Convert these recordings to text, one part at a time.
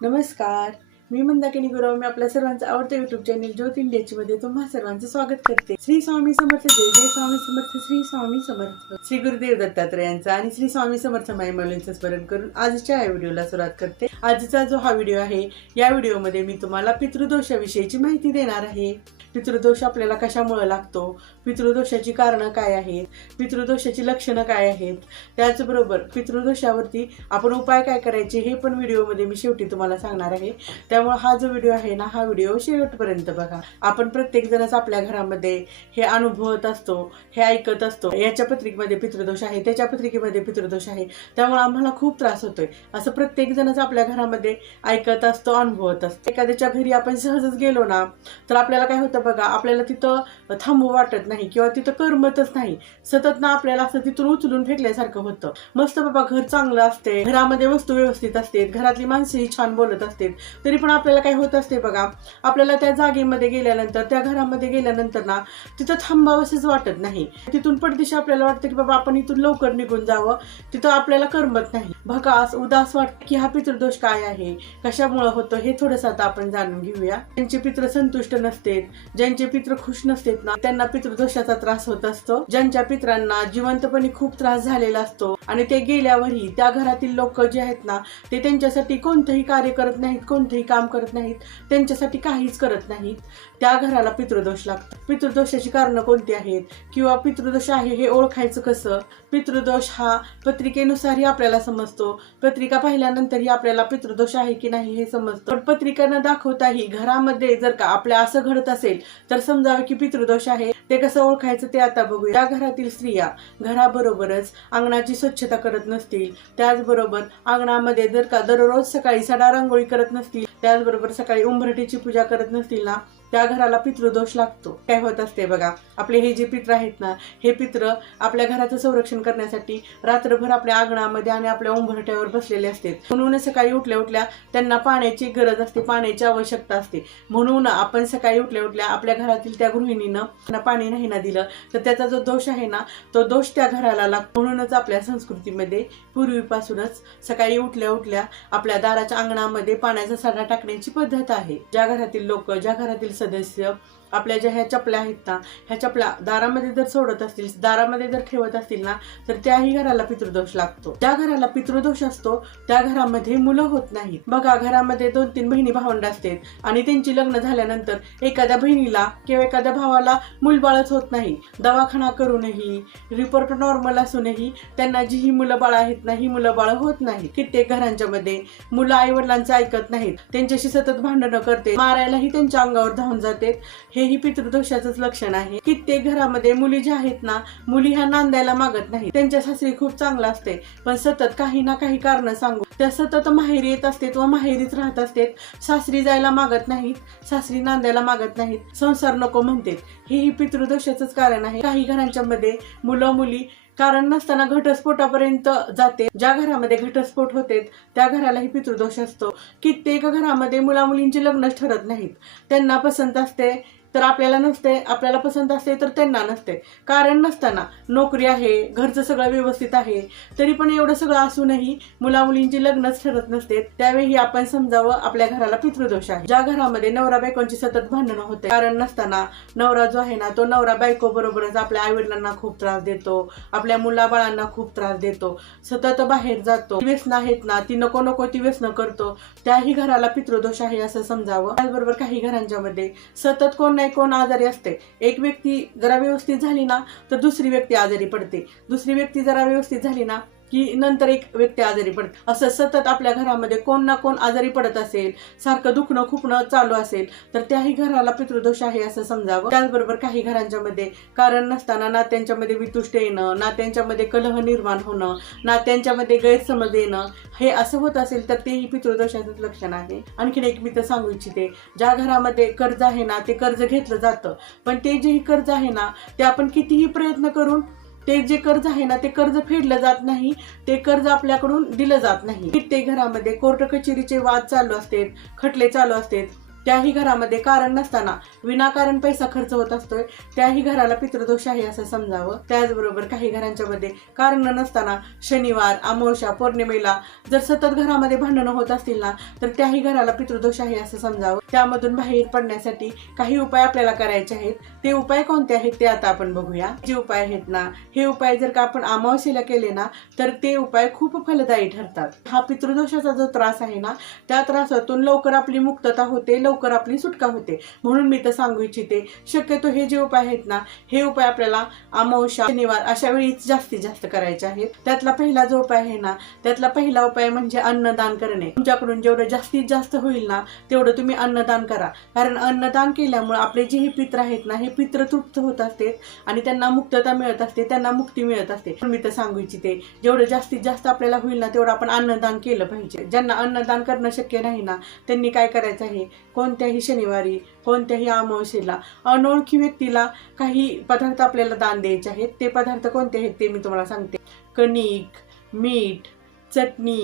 नमस्कार, मी मंदाकिनी गुरव. मी आपल्या सर्वांचं आवडतं युट्यूब चॅनल ज्योत इंडियाची मध्ये तुम्हा सर्वांचं स्वागत करते. श्री स्वामी समर्थ. जय जय स्वामी समर्थ. श्री स्वामी समर्थ. श्री गुरुदेव दत्तात्रयांचा आणि श्री स्वामी समर्थ माईमाऊलींचं स्मरण करून आजच्या या व्हिडिओला सुरुवात करते. आजचा जो हा व्हिडिओ आहे, या व्हिडिओमध्ये मी तुम्हाला पितृदोषाविषयीची माहिती देणार आहे. पितृदोष आपल्याला कशामुळे लागतो, पितृदोषाची कारणं काय आहेत, पितृदोषाची लक्षणं काय आहेत, त्याचबरोबर पितृदोषावरती आपण उपाय काय करायचे हे पण व्हिडिओमध्ये मी शेवटी तुम्हाला सांगणार आहे. त्यामुळे हा जो व्हिडिओ आहे ना, हा व्हिडिओ शेवटपर्यंत बघा. आपण प्रत्येक जणच आपल्या घरामध्ये हे अनुभवत असतो, हे ऐकत असतो. याच्या पत्रिकेमध्ये पितृदोष आहे, त्याच्या पत्रिकेमध्ये पितृदोष आहे, त्यामुळे आम्हाला खूप त्रास होतोय. असं प्रत्येक जणच आपल्या घरामध्ये ऐकत असतो, अनुभवत असतो. एखाद्याच्या घरी आपण सहजच गेलो ना, तर आपल्याला काय होतं बघा, आपल्याला तिथं थांबू वाटत नाही किंवा तिथं करमतच नाही. सतत ना आपल्याला असं तिथून उचलून फेकल्यासारखं होतं. मस्त बाबा घर चांगलं असते, घरामध्ये वस्तू व्यवस्थित असते, घरातली माणसंही छान बोलत असते, तरी पण आपल्याला काय होत असते बघा, आपल्याला त्या जागेमध्ये गेल्यानंतर, त्या घरामध्ये गेल्यानंतर ना तिथं थांबावंसंच वाटत नाही. तिथून पडदिशी आपल्याला वाटतं की बाबा आपण इथून लवकर निघून जावं, तिथं आपल्याला करमत नाही. भकास उदास वाटतं की हा पितृदोष काय आहे, कशामुळे होतं, हे थोडंसं आता आपण जाणून घेऊया. ज्यांचे पितृ संतुष्ट नसते, ज्यांचे पितृ खुश नसतात ना, त्यांना पितृदोषाचा त्रास होत असतो. ज्यांच्या पितरांना जिवंतपणी खूप त्रास झालेला असतो आणि ते गेल्यावरही त्या घरातील लोक जे आहेत ना, ते त्यांच्यासाठी कोणतंही कार्य करत नाहीत, कोणतंही काम करत नाहीत, त्यांच्यासाठी काहीच करत नाहीत, त्या घराला पितृदोष लागतो. पितृदोषाची कारणं कोणती आहेत किंवा पितृदोष आहे हे ओळखायचं कसं? पितृदोष हा पत्रिकेनुसारही आपल्याला समजतो. पत्रिका पाहिल्यानंतरही आपल्याला पितृदोष आहे की नाही हे समजतं. पण पत्रिका न दाखवताही घरामध्ये जर का आपल्या असं घडत असेल तर समजावे की पितृदोष आहे. ते कसं ओळखायचं ते आता बघूया. त्या घरातील स्त्रिया घराबरोबरच अंगणाची स्वच्छता करत नसतील, त्याचबरोबर अंगणामध्ये जर का दररोज सकाळी सडा रांगोळी करत नसतील, त्याचबरोबर सकाळी उंबरठीची पूजा करत नसतील ना, त्या घराला पितृदोष लागतो. काय होत असते बघा, आपले हे जे पित्र आहेत ना, हे पित्र आपल्या घराचं संरक्षण करण्यासाठी रात्रभर आपल्या अंगणामध्ये आणि आपल्या उंबरठ्यावर बसलेले असतात. म्हणून सकाळी उठल्या उठल्या त्यांना पाण्याची गरज असते, पाण्याची आवश्यकता असते. म्हणून आपण सकाळी उठल्या उठल्या आपल्या घरातील त्या गृहिणीनं पाणी नाही ना दिलं तर त्याचा जो दोष आहे ना, तो दोष त्या घराला लागतो. म्हणूनच आपल्या संस्कृतीमध्ये पूर्वीपासूनच सकाळी उठल्या उठल्या आपल्या दाराच्या अंगणामध्ये पाण्याचा सडा टाकण्याची पद्धत आहे. ज्या घरातील लोक, ज्या घरातील सदस्य आपल्या ज्या ह्या चपल्या आहेत ना, ह्या चपल्या दारामध्ये जर सोडत असतील, दारामध्ये जर ठेवत असतील ना, तर त्याही घराला पितृदोष लागतो. त्या घराला पितृदोष असतो त्या घरामध्ये मुलं होत नाहीत. बघा, घरामध्ये 2-3 बहिणी भावंड असतात आणि त्यांची लग्न झाल्यानंतर एखाद्या बहिणीला किंवा एखाद्या भावाला मूलबाळच होत नाही. दवाखाना करूनही, रिपोर्ट नॉर्मल असूनही त्यांना जी ही मुलं बाळ आहेत ना, ही मुलं बाळ होत नाहीत. कित्येक घरांच्या मध्ये मुलं आई वडिलांचं ऐकत नाहीत, त्यांच्याशी सतत भांडणं करते, मारायलाही त्यांच्या अंगावर धावून जाते. हेही पितृदोषाचंच लक्षण आहे. कित्येक घरामध्ये मुली ज्या आहेत ना, मुली ह्या नांदायला मागत नाही. त्यांच्या सासरी खूप चांगलं असते, पण सतत काही ना काही कारण सांगू त्या सतत माहेरी येत असते व माहेरीच राहत असते. सासरी जायला मागत नाहीत, सासरी नांदायला मागत नाहीत, संसार नको म्हणतात. हेही पितृदोषाचंच कारण आहे. काही घरांच्या मध्ये मुलं मुली कारण नसताना घटस्फोटापर्यंत जाते. ज्या घरामध्ये घटस्फोट होते त्या घरालाही पितृदोष असतो. कित्येक घरामध्ये मुला मुलींची लग्नच ठरत नाहीत. त्यांना पसंत असते तर आपल्याला नसते, आपल्याला पसंत असते तर त्यांना नसते. कारण नसताना नोकरी आहे, घरचं सगळं व्यवस्थित आहे, तरी पण एवढं सगळं असूनही मुला मुलींची लग्नच ठरत नसते. त्यावेळी आपण समजावं आपल्या घराला पितृदोष आहे. ज्या घरामध्ये नवरा बायकोंची सतत भांडणं होते, कारण नसताना नवरा जो आहे ना, तो नवरा बायको बरोबरच आपल्या आई वडिलांना खूप त्रास देतो, आपल्या मुलाबाळांना खूप त्रास देतो, सतत बाहेर जातो, व्यसनं आहेत ना, ती नको नको ती व्यसनं करतो, त्याही घराला पितृदोष आहे असं समजावं. त्याचबरोबर काही घरांच्या मध्ये सतत कोण आजारी असते. एक व्यक्ती जरा व्यवस्थित झाली ना तर दुसरी व्यक्ती आजारी पडते, दुसरी व्यक्ती जरा व्यवस्थित झाली ना की नंतर एक व्यक्ती आजारी पडते. असं सतत आपल्या घरामध्ये कोण ना कोण आजारी पडत असेल, सारखं दुखणं खुपणं चालू असेल, तर त्याही घराला पितृदोष आहे असं समजावं. त्याचबरोबर काही घरांच्या मध्ये कारण नसताना नात्यांच्यामध्ये वितुष्ट येणं, नात्यांच्यामध्ये कलह निर्माण होणं, नात्यांच्यामध्ये गैरसमज येणं, हे असं होत असेल तर तेही पितृदोषाचंच लक्षण आहे. आणखीन एक मी तर सांगू इच्छिते, ज्या घरामध्ये कर्ज आहे ना, ते कर्ज घेतलं जातं, पण ते जे कर्ज आहे ना, ते आपण कितीही प्रयत्न करून ते जे कर्ज आहे ना, ते कर्ज फेडलं जात नाही, ते कर्ज आपल्याकडून दिलं जात नाही. कित्येक घरामध्ये कोर्ट कचेरीचे वाद चालू असतात, खटले चालू असतात. त्याही घरामध्ये कारण नसताना विनाकारण पैसा खर्च होत असतोय, त्याही घराला पितृदोष आहे असं समजावं. त्याचबरोबर काही घरांच्या मध्ये कारण नसताना शनिवार, अमावस्या, पौर्णिमेला जर सतत घरामध्ये भांडणं होत असतील ना, तर त्याही घराला पितृदोष आहे असं समजावं. त्यामधून बाहेर पडण्यासाठी काही उपाय आपल्याला करायचे आहेत. ते उपाय कोणते आहेत ते आता आपण बघूया. जे उपाय आहेत ना, हे उपाय जर का आपण अमावस्येला केले ना, तर ते उपाय खूप फलदायी ठरतात. हा पितृदोषाचा जो त्रास आहे ना, त्या त्रासातून लवकर आपली मुक्तता होते, लवकर आपली सुटका होते. म्हणून मी तर सांगू इच्छिते, शक्यतो हे जे उपाय आहेत ना, हे उपाय आपल्याला अमावस्या, शनिवार अशा वेळी जास्तीत जास्त करायचे आहेत. त्यातला पहिला जो उपाय आहे ना, त्यातला पहिला उपाय म्हणजे अन्नदान करणे. तुमच्याकडून जेवढं जास्तीत जास्त होईल ना, तेवढं तुम्ही अन्नदान करा. कारण अन्नदान केल्यामुळे आपले जे हे पित्र आहेत ना, हे पित्र तृप्त होत असते आणि त्यांना मुक्तता मिळत असते, त्यांना मुक्ती मिळत असते. मी तर सांगू इच्छिते, जेवढं जास्तीत जास्त आपल्याला होईल ना, तेवढं आपण अन्नदान केलं पाहिजे. ज्यांना अन्नदान करणं शक्य नाही ना, त्यांनी काय करायचं आहे, कोणत्याही शनिवारी, कोणत्याही अमावस्येला अनोळखी व्यक्तीला काही पदार्थ आपल्याला दान द्यायचे आहेत. ते पदार्थ कोणते आहेत ते मी तुम्हाला सांगते. कणिक, मीठ, चटणी,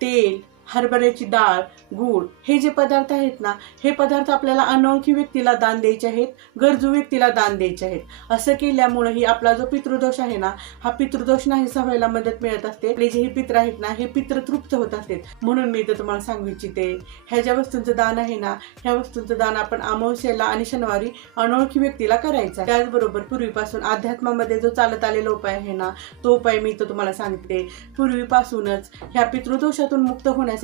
तेल, हरभऱ्याची डाळ, गूळ, हे जे पदार्थ आहेत ना, हे पदार्थ आपल्याला अनोळखी व्यक्तीला दान द्यायचे आहेत, गरजू व्यक्तीला दान द्यायचे आहेत. असं केल्यामुळेही आपला जो पितृदोष आहे ना, हा पितृदोष नाहीसा व्हायला मदत मिळत असते. आपले जे हे पित्र आहेत ना, हे पित्र तृप्त होत असते. म्हणून मी तर तुम्हाला सांगू इच्छिते, ह्या ज्या वस्तूंचं दान आहे ना, ह्या वस्तूंचं दान आपण अमावस्येला आणि शनिवारी अनोळखी व्यक्तीला करायचं. त्याचबरोबर पूर्वीपासून अध्यात्मामध्ये जो चालत आलेला उपाय आहे ना, तो उपाय मी तर तुम्हाला सांगते. पूर्वीपासूनच ह्या पितृदोषातून मुक्त होण्यासाठी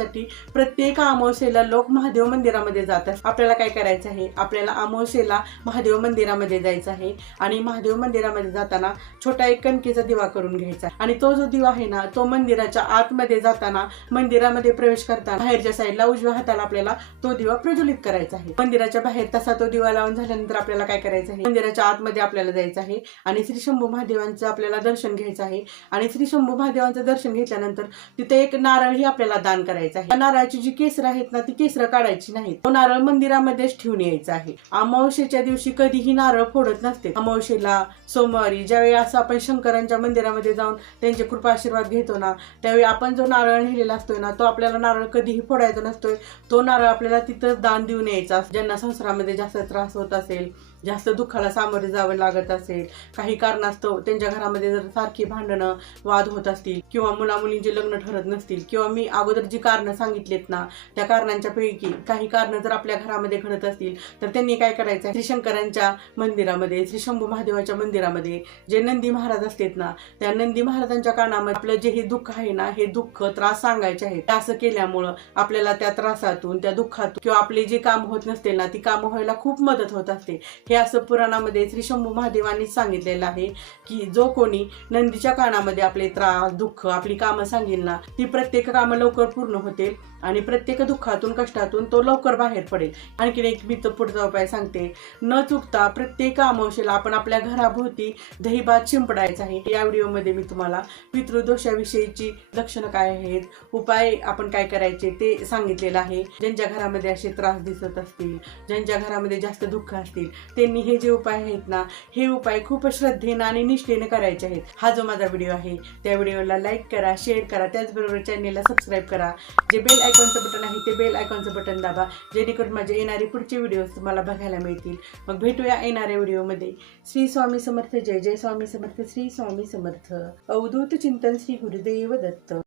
प्रत्येक अमावस्येला लोक महादेव मंदिरामध्ये जातात. आपल्याला काय करायचं आहे, आपल्याला अमावस्येला महादेव मंदिरामध्ये जायचं आहे आणि महादेव मंदिरामध्ये जाताना छोटा एक कणकेचा दिवा करून घ्यायचा आणि तो जो दिवा आहे ना, तो मंदिराच्या आतमध्ये जाताना, मंदिरामध्ये प्रवेश करताना बाहेरच्या साईडला उजव्या हाताला आपल्याला तो दिवा प्रज्वलित करायचा आहे. मंदिराच्या बाहेर तसा तो दिवा लावून झाल्यानंतर आपल्याला काय करायचं आहे, मंदिराच्या आतमध्ये आपल्याला जायचं आहे आणि श्री शंभू महादेवांचं आपल्याला दर्शन घ्यायचं आहे. आणि श्री शंभू महादेवांचं दर्शन घेतल्यानंतर तिथे एक नारळही आपल्याला दान करायचं आहे. नारळाची जी केसर आहेत ना, ती केसर काढायची नाहीत. तो नारळ मंदिरामध्येच ठेवून यायचा आहे. अमावस्येच्या दिवशी कधीही नारळ फोडत नसते. अमावस्येला, सोमवारी ज्यावेळी असं आपण शंकरांच्या मंदिरामध्ये जाऊन त्यांचे कृपा आशीर्वाद घेतो ना, त्यावेळी आपण जो नारळ नेलेला असतोय ना, तो आपल्याला नारळ कधीही फोडायचा नसतोय. तो नारळ आपल्याला तिथं दान देऊन यायचा. ज्यांना संसारामध्ये जास्त त्रास होत असेल, जास्त दुःखाला सामोरे जावं लागत असेल, काही कारणास्तव त्यांच्या घरामध्ये जर सारखी भांडणं, वाद होत असतील किंवा मुलामुलींचे लग्न ठरत नसतील किंवा मी अगोदर जी कारणं सांगितलेत ना, त्या कारणांच्या पैकी काही कारणं जर आपल्या घरामध्ये घडत असतील, तर त्यांनी काय करायचं, श्री शंकरांच्या मंदिरामध्ये, श्री शंभू महादेवाच्या मंदिरामध्ये जे नंदी महाराज असतात ना, त्या नंदी महाराजांच्या कानामध्ये आपलं जे हे दुःख आहे ना, हे दुःख, त्रास सांगायचे आहे. असं केल्यामुळं आपल्याला त्या त्रासातून, त्या दुःखातून किंवा आपले जे काम होत नसतील ना, ती कामं व्हायला खूप मदत होत असते. हे असं पुराणामध्ये श्री शंभू महादेवांनी सांगितलेलं आहे की जो कोणी नंदीच्या कानामध्ये आपले त्रास, दुःख, आपली कामं सांगेल ना, ती प्रत्येक कामं लवकर पूर्ण होतील आणि प्रत्येक दुःखातून, कष्टातून तो लवकर बाहेर पडेल. आणखीन एक मी तो पुढचा उपाय सांगते. न चुकता प्रत्येक अमावस्येला आपण आपल्या घराभोवती दहीभात शिंपडायचा आहे. या व्हिडिओमध्ये मी तुम्हाला पितृदोषाविषयीची लक्षणं काय आहेत, उपाय आपण काय करायचे ते सांगितलेलं आहे. ज्यांच्या घरामध्ये असे त्रास दिसत असतील, ज्यांच्या घरामध्ये जास्त दुःख असतील, त्यांनी हे जे उपाय आहेत ना, हे उपाय खूप श्रद्धेनं आणि निष्ठेने करायचे आहेत. हा जो माझा व्हिडिओ आहे, त्या व्हिडिओला लाईक करा, शेअर करा, त्याचबरोबर चॅनेलला सबस्क्राईब करा. जे बेल आयकॉनचं बटन आहे ते बेल आयकॉनचं बटन दाबा, जेणेकरून माझे येणारे पुढचे व्हिडिओज तुम्हाला बघायला मिळतील. मग भेटूया येणाऱ्या व्हिडिओमध्ये. श्री स्वामी समर्थ. जय जय स्वामी समर्थ. श्री स्वामी समर्थ. अवधूत चिंतन. श्री गुरुदेव दत्त.